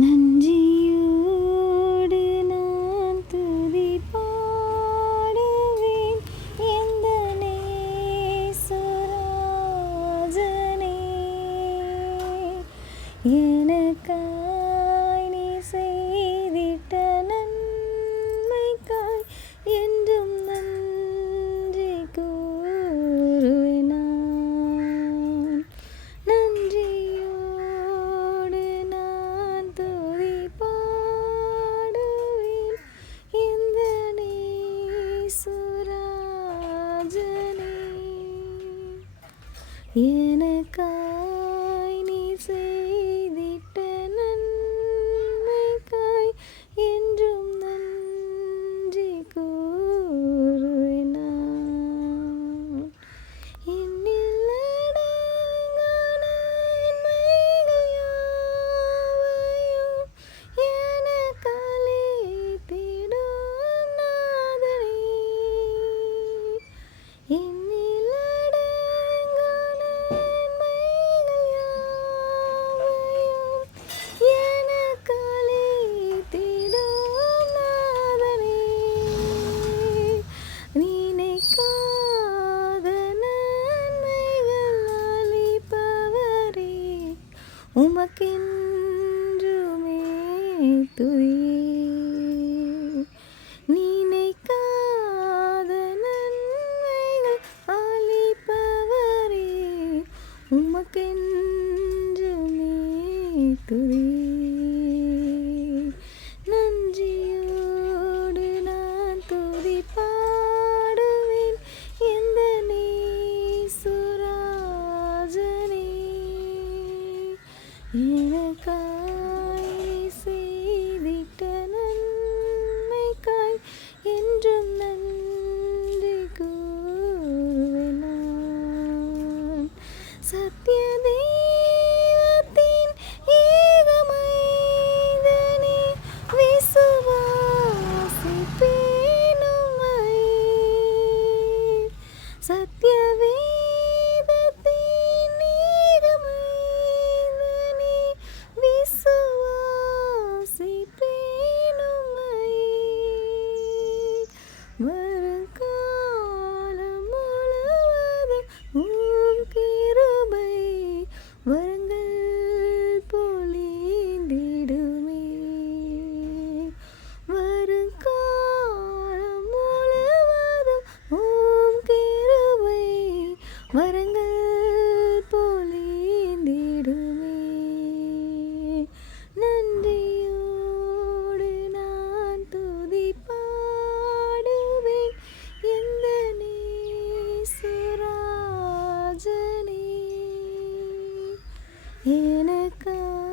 நஞ்சியோடு நான் துதி பாடுவேன். எந்த நேசுராஜனே எனக்கா எனக்காய் நீ செய் உமக்கென்றுமே துதி நினைக்காத நன்மைகள் அளிப்பவரே உமக்கென்றுமே துதி எனக்காய் செய்திட்ட நன்மைக்காய் என்றும் நன்றி கூறுவேன் சத்திய தெய்வத்தின் ஏகமைதனே விசுவாசிப்பேனுமை சத்தியவே いるか